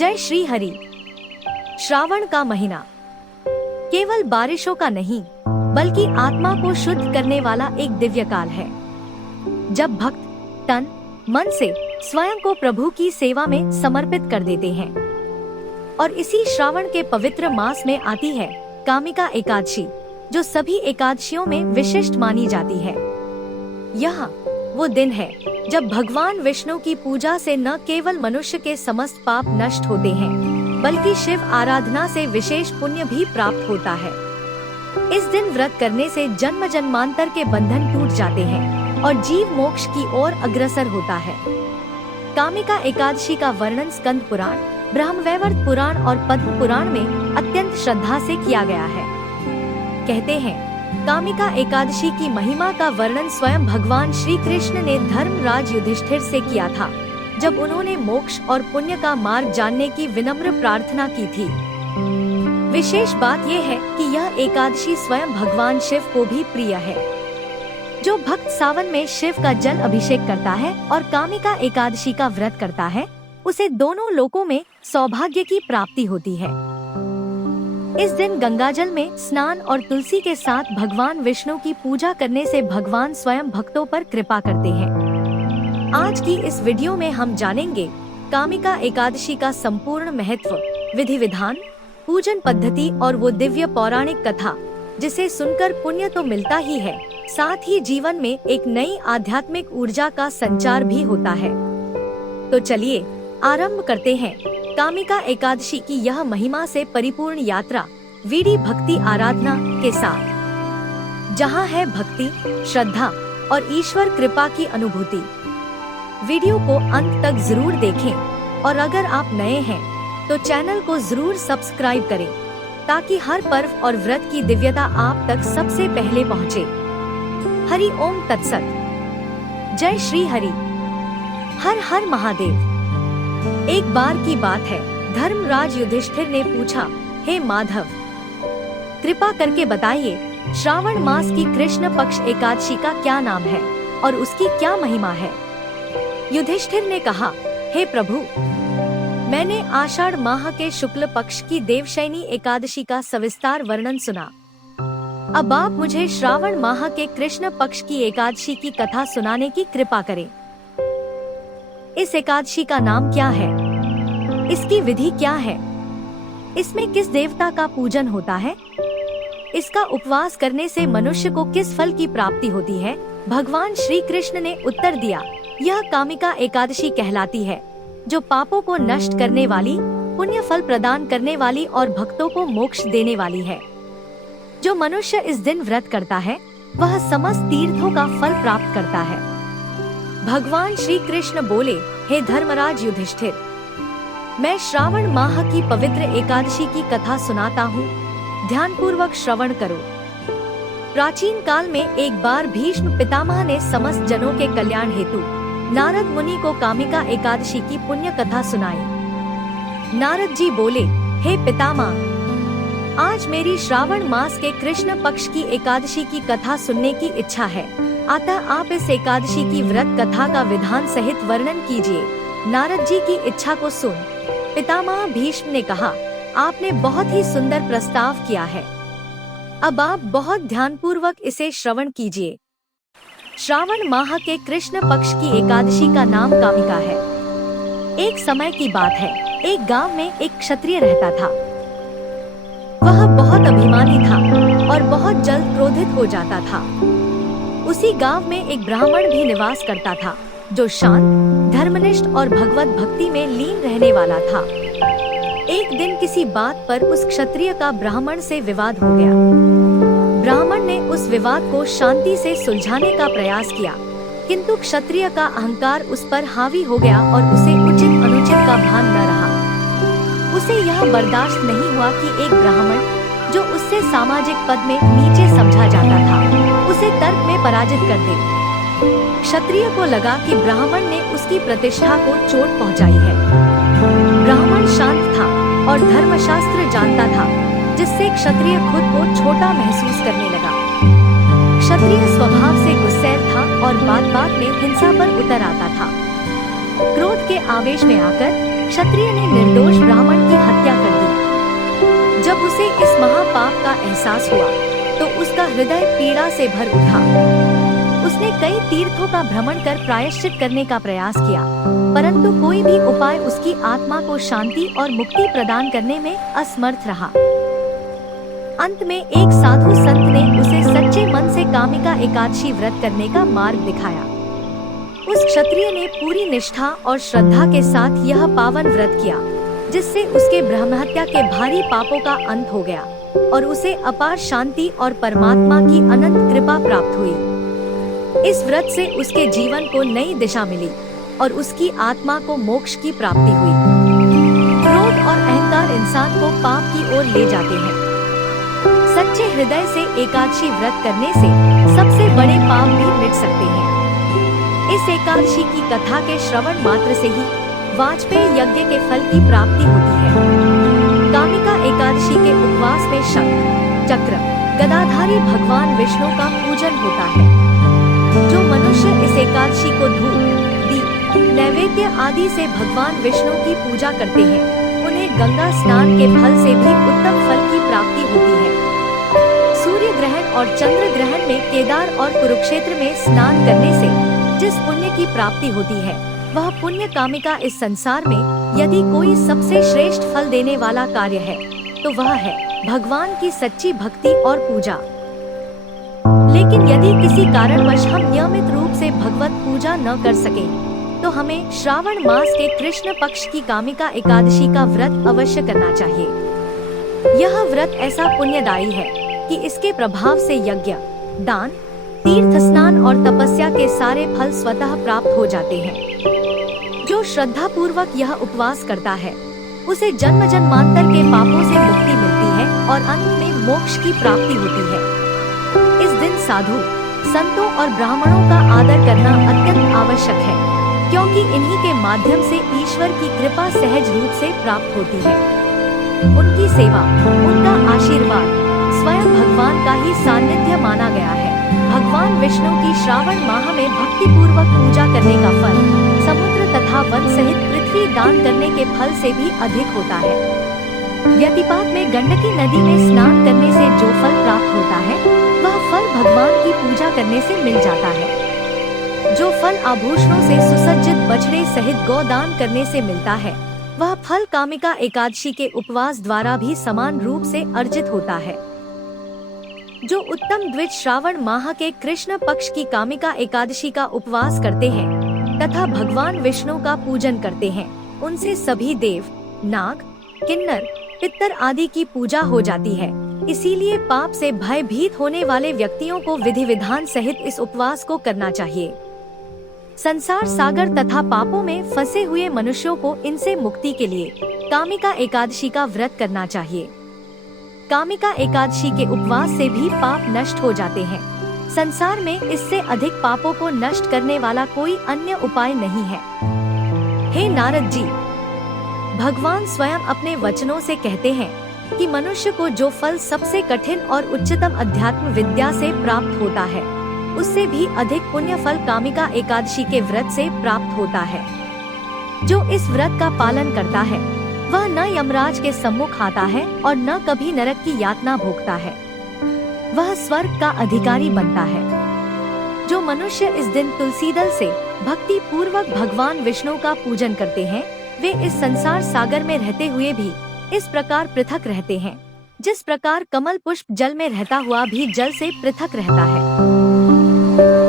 जय श्री हरि। श्रावण का महीना केवल बारिशों का नहीं बल्कि आत्मा को शुद्ध करने वाला एक दिव्य काल है, जब भक्त तन मन से स्वयं को प्रभु की सेवा में समर्पित कर देते हैं। और इसी श्रावण के पवित्र मास में आती है कामिका एकादशी, जो सभी एकादशियों में विशिष्ट मानी जाती है। यह वो दिन है जब भगवान विष्णु की पूजा से न केवल मनुष्य के समस्त पाप नष्ट होते हैं, बल्कि शिव आराधना से विशेष पुण्य भी प्राप्त होता है। इस दिन व्रत करने से जन्म जन्मांतर के बंधन टूट जाते हैं और जीव मोक्ष की ओर अग्रसर होता है। कामिका एकादशी का वर्णन स्कंद पुराण, ब्रह्मवैवर्त पुराण और पद्म पुराण में अत्यंत श्रद्धा से किया गया है। कहते हैं, कामिका एकादशी की महिमा का वर्णन स्वयं भगवान श्री कृष्ण ने धर्मराज युधिष्ठिर से किया था, जब उन्होंने मोक्ष और पुण्य का मार्ग जानने की विनम्र प्रार्थना की थी। विशेष बात यह है कि यह एकादशी स्वयं भगवान शिव को भी प्रिय है। जो भक्त सावन में शिव का जल अभिषेक करता है और कामिका एकादशी का व्रत करता है, उसे दोनों लोकों में सौभाग्य की प्राप्ति होती है। इस दिन गंगाजल में स्नान और तुलसी के साथ भगवान विष्णु की पूजा करने से भगवान स्वयं भक्तों पर कृपा करते हैं। आज की इस वीडियो में हम जानेंगे कामिका एकादशी का संपूर्ण महत्व, विधि विधान, पूजन पद्धति और वो दिव्य पौराणिक कथा जिसे सुनकर पुण्य तो मिलता ही है, साथ ही जीवन में एक नई आध्यात्मिक ऊर्जा का संचार भी होता है। तो चलिए आरंभ करते हैं कामिका एकादशी की यह महिमा से परिपूर्ण यात्रा वीडी भक्ति आराधना के साथ, जहां है भक्ति, श्रद्धा और ईश्वर कृपा की अनुभूति। वीडियो को अंत तक जरूर देखें और अगर आप नए हैं तो चैनल को जरूर सब्सक्राइब करें, ताकि हर पर्व और व्रत की दिव्यता आप तक सबसे पहले पहुंचे। हरि ओम तत्सत। जय श्री हरि। हर हर महादेव। एक बार की बात है, धर्मराज युधिष्ठिर ने पूछा, हे माधव, कृपा करके बताइए, श्रावण मास की कृष्ण पक्ष एकादशी का क्या नाम है और उसकी क्या महिमा है। युधिष्ठिर ने कहा, हे प्रभु, मैंने आषाढ़ माह के शुक्ल पक्ष की देवशयनी एकादशी का सविस्तार वर्णन सुना। अब आप मुझे श्रावण माह के कृष्ण पक्ष की एकादशी की कथा सुनाने की कृपा करें। इस एकादशी का नाम क्या है? इसकी विधि क्या है? इसमें किस देवता का पूजन होता है? इसका उपवास करने से मनुष्य को किस फल की प्राप्ति होती है? भगवान श्री कृष्ण ने उत्तर दिया, यह कामिका एकादशी कहलाती है, जो पापों को नष्ट करने वाली, पुण्य फल प्रदान करने वाली और भक्तों को मोक्ष देने वाली है। जो मनुष्य इस दिन व्रत करता है, वह समस्त तीर्थों का फल प्राप्त करता है। भगवान श्री कृष्ण बोले, हे धर्मराज युधिष्ठिर, मैं श्रावण माह की पवित्र एकादशी की कथा सुनाता हूँ, ध्यान पूर्वक श्रवण करो। प्राचीन काल में एक बार भीष्म पितामह ने समस्त जनों के कल्याण हेतु नारद मुनि को कामिका एकादशी की पुण्य कथा सुनाई। नारद जी बोले, हे पितामह, आज मेरी श्रावण मास के कृष्ण पक्ष की एकादशी की कथा सुनने की इच्छा है, अतः आप इस एकादशी की व्रत कथा का विधान सहित वर्णन कीजिए। नारद जी की इच्छा को सुन पितामह भीष्म ने कहा, आपने बहुत ही सुंदर प्रस्ताव किया है, अब आप बहुत ध्यानपूर्वक इसे श्रवण कीजिए। श्रावण माह के कृष्ण पक्ष की एकादशी का नाम कामिका है। एक समय की बात है, एक गांव में एक क्षत्रिय रहता था। वह बहुत अभिमानी था और बहुत जल्द क्रोधित हो जाता था। उसी गांव में एक ब्राह्मण भी निवास करता था, जो शांत, धर्मनिष्ठ और भगवत भक्ति में लीन रहने वाला था। एक दिन किसी बात पर उस क्षत्रिय का ब्राह्मण से विवाद हो गया। ब्राह्मण ने उस विवाद को शांति से सुलझाने का प्रयास किया, किंतु क्षत्रिय का अहंकार उस पर हावी हो गया और उसे उचित अनुचित का भान न रहा। उसे यह बर्दाश्त नहीं हुआ कि एक ब्राह्मण, जो उससे सामाजिक पद में नीचे समझा जाता था, उसे तर्क में पराजित कर दे। क्षत्रिय को लगा कि ब्राह्मण ने उसकी प्रतिष्ठा को चोट पहुंचाई है। ब्राह्मण शांत था और धर्मशास्त्र जानता था, जिससे क्षत्रिय खुद को छोटा महसूस करने लगा। क्षत्रिय स्वभाव से गुस्सैल था और बात बात में हिंसा पर उतर आता था। क्रोध के आवेश में आकर क्षत्रिय ने निर्दोष ब्राह्मण की हत्या कर दी। जब उसे इस महापाप का एहसास हुआ तो उसका हृदय पीड़ा से भर उठा। उसने कई तीर्थों का भ्रमण कर प्रायश्चित करने का प्रयास किया, परंतु कोई भी उपाय उसकी आत्मा को शांति और मुक्ति प्रदान करने में असमर्थ रहा। अंत में एक साधु संत ने उसे सच्चे मन से कामिका एकादशी व्रत करने का मार्ग दिखाया। उस क्षत्रिय ने पूरी निष्ठा और श्रद्धा के साथ यह पावन व्रत किया, जिससे उसके ब्रह्महत्या के भारी पापों का अंत हो गया और उसे अपार शांति और परमात्मा की अनंत कृपा प्राप्त हुई। इस व्रत से उसके जीवन को नई दिशा मिली और उसकी आत्मा को मोक्ष की प्राप्ति हुई। क्रोध और अहंकार इंसान को पाप की ओर ले जाते हैं। सच्चे हृदय से एकादशी व्रत करने से सबसे बड़े पाप भी मिट सकते हैं। इस एकादशी की कथा के श्रवण मात्र से ही वाजपेयी यज्ञ के फल की प्राप्ति होती है। कामिका एकादशी के उपवास में शंख, चक्र, गदाधारी भगवान विष्णु का पूजन होता है। जो मनुष्य इस एकादशी को धूप, दीप, नैवेद्य आदि से भगवान विष्णु की पूजा करते हैं, उन्हें गंगा स्नान के फल से भी उत्तम फल की प्राप्ति होती है। सूर्य ग्रहण और चंद्र ग्रहण में केदार और कुरुक्षेत्र में स्नान करने से जिस पुण्य की प्राप्ति होती है, वह पुण्य कामिका इस संसार में यदि कोई सबसे श्रेष्ठ फल देने वाला कार्य है तो वह है भगवान की सच्ची भक्ति और पूजा। लेकिन यदि किसी कारणवश हम नियमित रूप से भगवत पूजा न कर सके तो हमें श्रावण मास के कृष्ण पक्ष की कामिका एकादशी का व्रत अवश्य करना चाहिए। यह व्रत ऐसा पुण्यदायी है कि इसके प्रभाव से यज्ञ, दान, तीर्थ स्नान और तपस्या के सारे फल स्वतः प्राप्त हो जाते हैं। जो श्रद्धा पूर्वक यह उपवास करता है उसे जन्म जन्मांतर के पापों से मुक्ति मिलती है और अंत में मोक्ष की प्राप्ति होती है। इस दिन साधु, संतों और ब्राह्मणों का आदर करना अत्यंत आवश्यक है, क्योंकि इन्हीं के माध्यम से ईश्वर की कृपा सहज रूप से प्राप्त होती है। उनकी सेवा, उनका आशीर्वाद स्वयं भगवान का ही सानिध्य माना गया है। भगवान विष्णु की श्रावण माह में भक्ति पूर्वक पूजा करने का फल समुद्र तथा वन सहित पृथ्वी दान करने के फल से भी अधिक होता है। व्यतिपात में गंडकी नदी में स्नान करने से जो फल प्राप्त होता है, वह फल भगवान की पूजा करने से मिल जाता है। जो फल आभूषणों से सुसज्जित बछड़े सहित गोदान करने से मिलता है, वह फल कामिका एकादशी के उपवास द्वारा भी समान रूप से अर्जित होता है। जो उत्तम द्विज श्रावण माह के कृष्ण पक्ष की कामिका एकादशी का उपवास करते हैं तथा भगवान विष्णु का पूजन करते हैं, उनसे सभी देव, नाग, किन्नर, पितर आदि की पूजा हो जाती है। इसीलिए पाप से भयभीत होने वाले व्यक्तियों को विधि विधान सहित इस उपवास को करना चाहिए। संसार सागर तथा पापों में फंसे हुए मनुष्यों को इनसे मुक्ति के लिए कामिका एकादशी का व्रत करना चाहिए। कामिका एकादशी के उपवास से भी पाप नष्ट हो जाते हैं। संसार में इससे अधिक पापों को नष्ट करने वाला कोई अन्य उपाय नहीं है। हे नारद जी, भगवान स्वयं अपने वचनों से कहते हैं कि मनुष्य को जो फल सबसे कठिन और उच्चतम अध्यात्म विद्या से प्राप्त होता है, उससे भी अधिक पुण्य फल कामिका एकादशी के व्रत से प्राप्त होता है। जो इस व्रत का पालन करता है वह न यमराज के सम्मुख आता है और न कभी नरक की यातना भोगता है। वह स्वर्ग का अधिकारी बनता है। जो मनुष्य इस दिन तुलसी दल से भक्ति पूर्वक भगवान विष्णु का पूजन करते हैं, वे इस संसार सागर में रहते हुए भी इस प्रकार पृथक रहते हैं, जिस प्रकार कमल पुष्प जल में रहता हुआ भी जल से पृथक रहता है।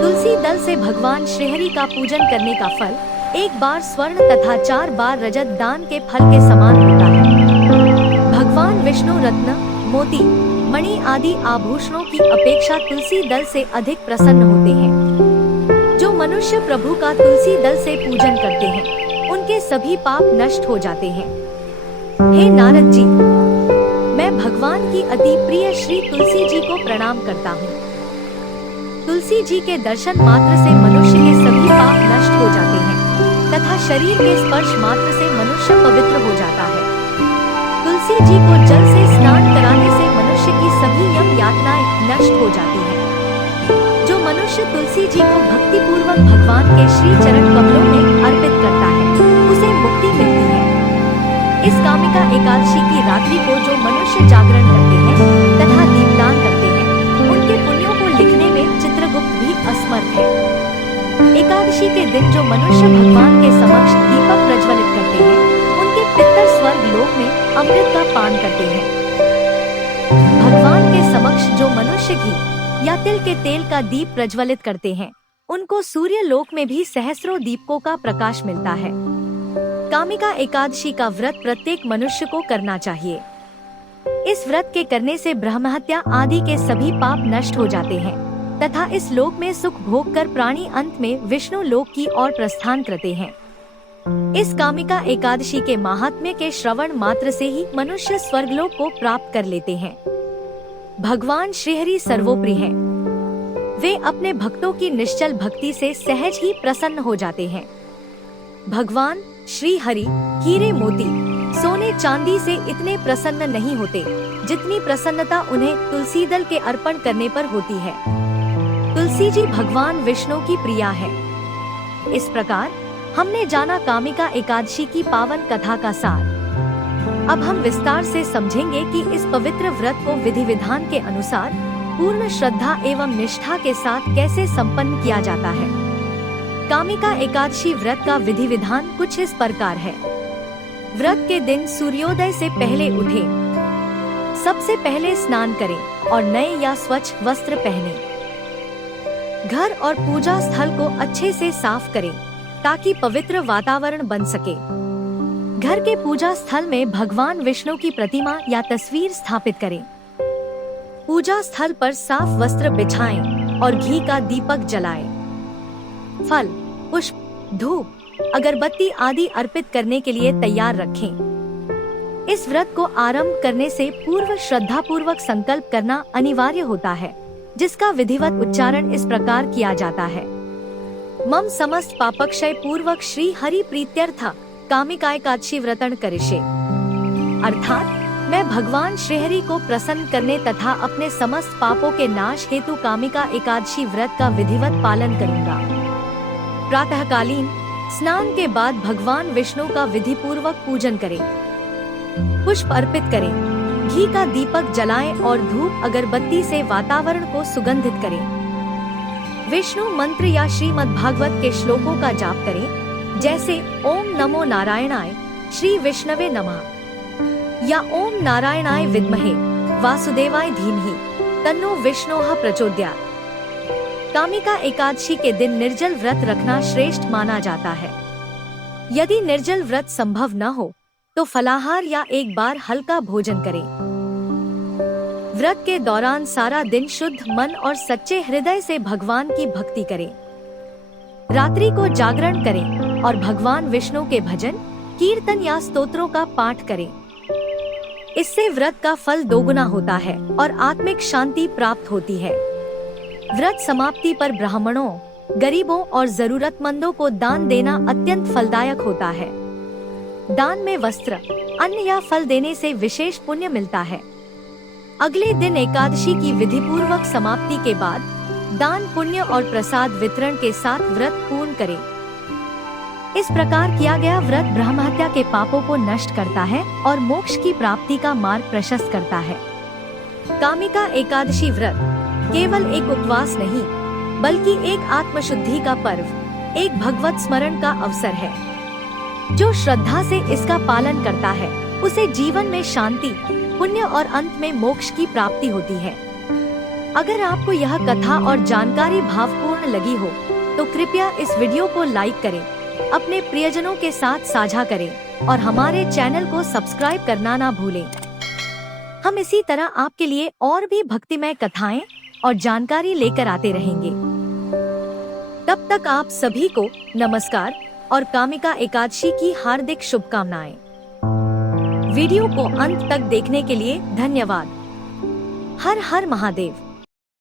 तुलसी दल से भगवान श्रीहरि का पूजन करने का फल 1 बार स्वर्ण तथा 4 बार रजत दान के फल के समान होता है। भगवान विष्णु रत्न, मोती, मणि आदि आभूषणों की अपेक्षा तुलसी दल से अधिक प्रसन्न होते हैं। जो मनुष्य प्रभु का तुलसी दल से पूजन करते हैं, उनके सभी पाप नष्ट हो जाते हैं। हे नारद जी, मैं भगवान की अति प्रिय श्री तुलसी जी को प्रणाम करता हूँ। तुलसी जी के दर्शन मात्र से मनुष्य के सभी पाप नष्ट हो जाते हैं तथा शरीर के स्पर्श मात्र से मनुष्य पवित्र हो जाता है। तुलसी जी को जल से स्नान कराने से मनुष्य की सभी यम यातनाएं नष्ट हो जाती है। जो मनुष्य तुलसी जी को भक्ति पूर्वक भगवान के श्री चरण कमलों में अर्पित करता है, उसे कामिका एकादशी की रात्रि को जो मनुष्य जागरण करते हैं तथा दीपदान करते हैं, उनके पुण्यों को लिखने में चित्रगुप्त भी असमर्थ है। एकादशी के दिन जो मनुष्य भगवान के समक्ष दीपक प्रज्वलित करते हैं, उनके पितर स्वर्ग लोक में अमृत का पान करते हैं। भगवान के समक्ष जो मनुष्य घी या तिल के तेल का दीप प्रज्वलित करते हैं, उनको सूर्य लोक में भी सहस्रों दीपकों का प्रकाश मिलता है। कामिका एकादशी का व्रत प्रत्येक मनुष्य को करना चाहिए। इस व्रत के करने से ब्रह्महत्या आदि के सभी पाप नष्ट हो जाते हैं तथा इस लोक में सुख भोग कर प्राणी अंत में विष्णु लोक की ओर प्रस्थान करते हैं। इस कामिका एकादशी के महात्म्य के श्रवण मात्र से ही मनुष्य स्वर्गलोक को प्राप्त कर लेते हैं। भगवान श्रीहरि सर्वोप्रिय हैं। वे अपने भक्तों की निश्चल भक्ति से सहज ही प्रसन्न हो जाते हैं। भगवान श्री हरि हीरे मोती सोने चांदी से इतने प्रसन्न नहीं होते जितनी प्रसन्नता उन्हें तुलसी दल के अर्पण करने पर होती है। तुलसी जी भगवान विष्णु की प्रिया है। इस प्रकार हमने जाना कामिका एकादशी की पावन कथा का सार। अब हम विस्तार से समझेंगे कि इस पवित्र व्रत को विधि विधान के अनुसार पूर्ण श्रद्धा एवं निष्ठा के साथ कैसे संपन्न किया जाता है। कामिका एकादशी व्रत का विधि विधान कुछ इस प्रकार है। व्रत के दिन सूर्योदय से पहले उठे, सबसे पहले स्नान करें और नए या स्वच्छ वस्त्र पहने। घर और पूजा स्थल को अच्छे से साफ करें ताकि पवित्र वातावरण बन सके। घर के पूजा स्थल में भगवान विष्णु की प्रतिमा या तस्वीर स्थापित करें। पूजा स्थल पर साफ वस्त्र बिछाएं और घी का दीपक जलाएं। फल, पुष्प, धूप, अगरबत्ती आदि अर्पित करने के लिए तैयार रखें। इस व्रत को आरंभ करने से पूर्व श्रद्धा पूर्वक संकल्प करना अनिवार्य होता है, जिसका विधिवत उच्चारण इस प्रकार किया जाता है। मम समस्त पापक्षय पूर्वक श्री हरि प्रीत्यर्थ कामिका एकादशी व्रतन करिष्ये। अर्थात मैं भगवान श्रीहरि को प्रसन्न करने तथा अपने समस्त पापों के नाश हेतु कामिका एकादशी व्रत का विधिवत पालन करूंगा। प्रातःकालीन स्नान के बाद भगवान विष्णु का विधि पूर्वक पूजन करें, पुष्प अर्पित करें, घी का दीपक जलाएं और धूप अगरबत्ती से वातावरण को सुगंधित करें। विष्णु मंत्र या श्रीमद् भागवत के श्लोकों का जाप करें, जैसे ओम नमो नारायणाय श्री विष्णवे नमः या ओम नारायणाय विद्महे वासुदेवाय धीमहि तन्नो विष्णोः प्रचोदयात्। कामिका एकादशी के दिन निर्जल व्रत रखना श्रेष्ठ माना जाता है। यदि निर्जल व्रत संभव न हो तो फलाहार या एक बार हल्का भोजन करें। व्रत के दौरान सारा दिन शुद्ध मन और सच्चे हृदय से भगवान की भक्ति करें। रात्रि को जागरण करें और भगवान विष्णु के भजन, कीर्तन या स्तोत्रों का पाठ करें। इससे व्रत का फल दोगुना होता है और आत्मिक शांति प्राप्त होती है। व्रत समाप्ति पर ब्राह्मणों, गरीबों और जरूरतमंदों को दान देना अत्यंत फलदायक होता है। दान में वस्त्र, अन्न या फल देने से विशेष पुण्य मिलता है। अगले दिन एकादशी की विधि पूर्वक समाप्ति के बाद दान, पुण्य और प्रसाद वितरण के साथ व्रत पूर्ण करें। इस प्रकार किया गया व्रत ब्रह्महत्या के पापों को नष्ट करता है और मोक्ष की प्राप्ति का मार्ग प्रशस्त करता है। कामिका एकादशी व्रत केवल एक उपवास नहीं, बल्कि एक आत्मशुद्धि का पर्व, एक भगवत स्मरण का अवसर है। जो श्रद्धा से इसका पालन करता है, उसे जीवन में शांति, पुण्य और अंत में मोक्ष की प्राप्ति होती है। अगर आपको यह कथा और जानकारी भावपूर्ण लगी हो, तो कृपया इस वीडियो को लाइक करें, अपने प्रियजनों के साथ साझा करें और हमारे चैनल को सब्सक्राइब करना ना भूलें। हम इसी तरह आपके लिए और भी भक्तिमय कथाएं और जानकारी लेकर आते रहेंगे। तब तक आप सभी को नमस्कार और कामिका एकादशी की हार्दिक शुभकामनाएं। वीडियो को अंत तक देखने के लिए धन्यवाद। हर हर महादेव।